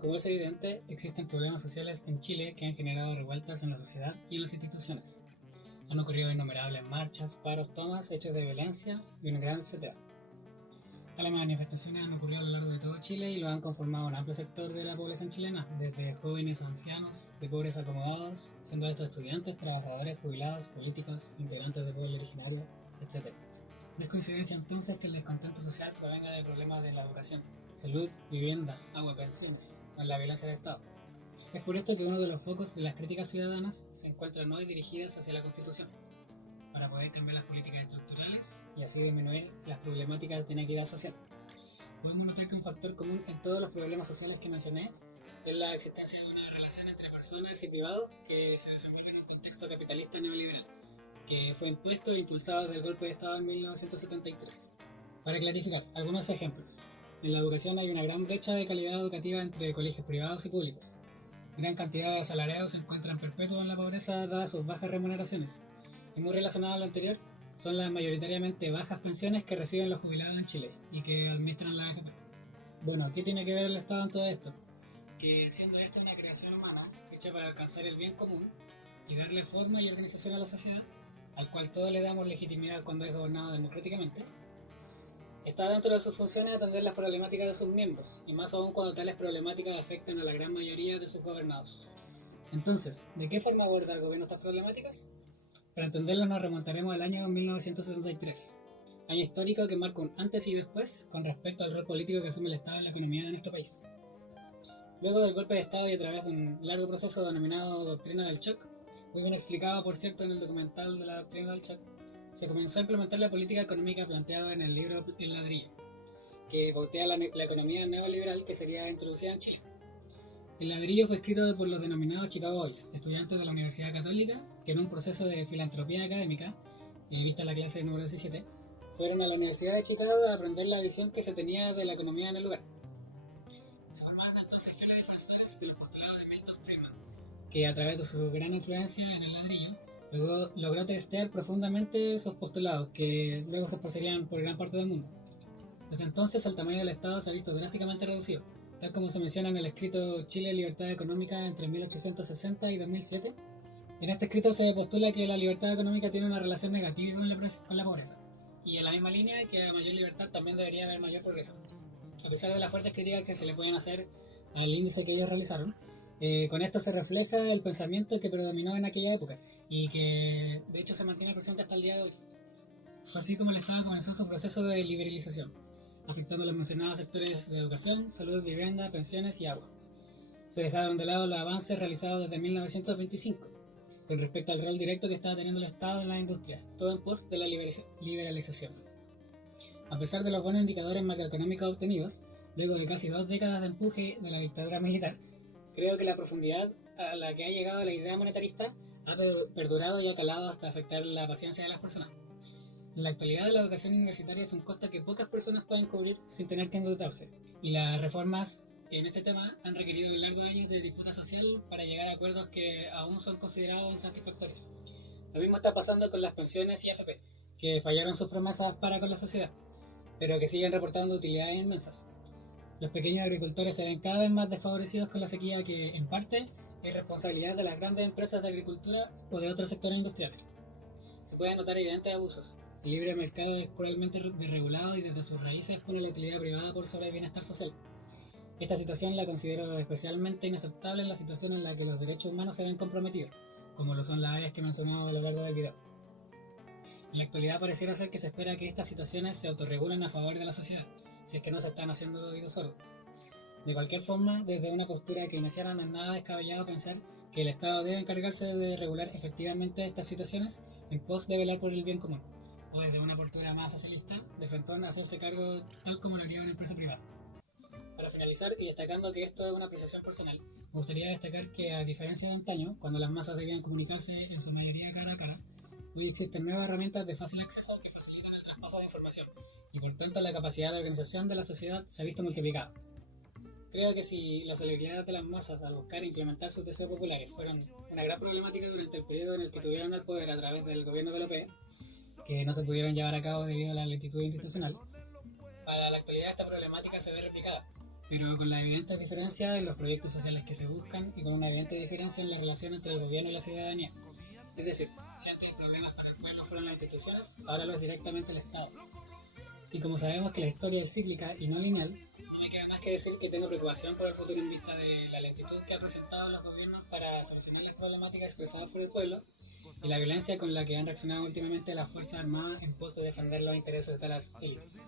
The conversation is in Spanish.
Como es evidente, existen problemas sociales en Chile que han generado revueltas en la sociedad y en las instituciones. Han ocurrido innumerables marchas, paros, tomas, hechos de violencia y un gran etcétera. Tales manifestaciones han ocurrido a lo largo de todo Chile y lo han conformado un amplio sector de la población chilena, desde jóvenes a ancianos, de pobres a acomodados, siendo estos estudiantes, trabajadores, jubilados, políticos, integrantes del pueblo originario, etc. No es coincidencia entonces que el descontento social provenga de problemas de la educación, salud, vivienda, agua, pensiones, o en la violencia del Estado. Es por esto que uno de los focos de las críticas ciudadanas se encuentran hoy dirigidas hacia la Constitución, para poder cambiar las políticas estructurales y así disminuir las problemáticas de inequidad social. Podemos notar que un factor común en todos los problemas sociales que mencioné es la existencia de una relación entre personas y privados que se desenvuelve en un contexto capitalista neoliberal, que fue impuesto e impulsado desde el golpe de Estado en 1973. Para clarificar, algunos ejemplos. En la educación hay una gran brecha de calidad educativa entre colegios privados y públicos. Gran cantidad de asalariados se encuentran perpetuos en la pobreza dadas sus bajas remuneraciones. Y muy relacionado a lo anterior, son las mayoritariamente bajas pensiones que reciben los jubilados en Chile y que administran la AFP. Bueno, ¿qué tiene que ver el Estado en todo esto? Que siendo esta una creación humana hecha para alcanzar el bien común y darle forma y organización a la sociedad, al cual todos le damos legitimidad cuando es gobernado democráticamente, está dentro de sus funciones atender las problemáticas de sus miembros, y más aún cuando tales problemáticas afectan a la gran mayoría de sus gobernados. Entonces, ¿de qué forma aborda el gobierno estas problemáticas? Para entenderlo nos remontaremos al año 1973, año histórico que marca un antes y después con respecto al rol político que asume el Estado en la economía de nuestro país. Luego del golpe de Estado y a través de un largo proceso denominado Doctrina del Shock, muy bien explicado por cierto en el documental de la Doctrina del Shock, se comenzó a implementar la política económica planteada en el libro El Ladrillo, que pautea la economía neoliberal que sería introducida en Chile. El ladrillo fue escrito por los denominados Chicago Boys, estudiantes de la Universidad Católica, que en un proceso de filantropía académica, y vista la clase número 17, fueron a la Universidad de Chicago a aprender la visión que se tenía de la economía en el lugar. Se formaron entonces filas de defensores de los postulados de Milton Friedman, que a través de su gran influencia en el ladrillo, luego logró testear profundamente sus postulados, que luego se esparcirían por gran parte del mundo. Desde entonces el tamaño del Estado se ha visto drásticamente reducido, tal como se menciona en el escrito Chile Libertad Económica entre 1860 y 2007. En este escrito se postula que la libertad económica tiene una relación negativa con la pobreza, y en la misma línea que a mayor libertad también debería haber mayor progreso. A pesar de las fuertes críticas que se le pueden hacer al índice que ellos realizaron, con esto se refleja el pensamiento que predominó en aquella época y que de hecho se mantiene presente hasta el día de hoy. Fue así como el Estado comenzó su proceso de liberalización, afectando los mencionados sectores de educación, salud, vivienda, pensiones y agua. Se dejaron de lado los avances realizados desde 1925 con respecto al rol directo que estaba teniendo el Estado en la industria, todo en pos de la liberalización. A pesar de los buenos indicadores macroeconómicos obtenidos, luego de casi 2 décadas de empuje de la dictadura militar, creo que la profundidad a la que ha llegado la idea monetarista ha perdurado y ha calado hasta afectar la paciencia de las personas. En la actualidad, la educación universitaria es un costo que pocas personas pueden cubrir sin tener que endeudarse, y las reformas en este tema han requerido largos años de disputa social para llegar a acuerdos que aún son considerados insatisfactorios. Lo mismo está pasando con las pensiones y AFP, que fallaron sus promesas para con la sociedad, pero que siguen reportando utilidades inmensas. Los pequeños agricultores se ven cada vez más desfavorecidos con la sequía que, en parte, es responsabilidad de las grandes empresas de agricultura o de otros sectores industriales. Se pueden notar evidentes abusos. El libre mercado es cruelmente desregulado y desde sus raíces pone la utilidad privada por sobre el bienestar social. Esta situación la considero especialmente inaceptable en la situación en la que los derechos humanos se ven comprometidos, como lo son las áreas que he mencionado a lo largo del video. En la actualidad pareciera ser que se espera que estas situaciones se autorregulen a favor de la sociedad, si es que no se están haciendo oídos sordos. De cualquier forma, desde una postura que iniciara no es nada descabellado pensar que el Estado debe encargarse de regular efectivamente estas situaciones en pos de velar por el bien común, o desde una postura más socialista, de frente a hacerse cargo tal como lo haría una empresa privada. Para finalizar, y destacando que esto es una apreciación personal, me gustaría destacar que a diferencia de antaño, cuando las masas debían comunicarse en su mayoría cara a cara, hoy existen nuevas herramientas de fácil acceso que facilitan el traspaso de información, y por tanto la capacidad de organización de la sociedad se ha visto multiplicada. Creo que si la solidaridad de las masas al buscar implementar sus deseos populares fueron una gran problemática durante el periodo en el que tuvieron el poder a través del gobierno de López, que no se pudieron llevar a cabo debido a la lentitud institucional, para la actualidad esta problemática se ve replicada. pero con la evidente diferencia en los proyectos sociales que se buscan y con una evidente diferencia en la relación entre el gobierno y la ciudadanía. Es decir, si antes problemas para el pueblo fueron las instituciones, ahora lo es directamente el Estado. Y como sabemos que la historia es cíclica y no lineal, no me queda más que decir que tengo preocupación por el futuro en vista de la lentitud que han presentado los gobiernos para solucionar las problemáticas expresadas por el pueblo y la violencia con la que han reaccionado últimamente las Fuerzas Armadas en pos de defender los intereses de las élites.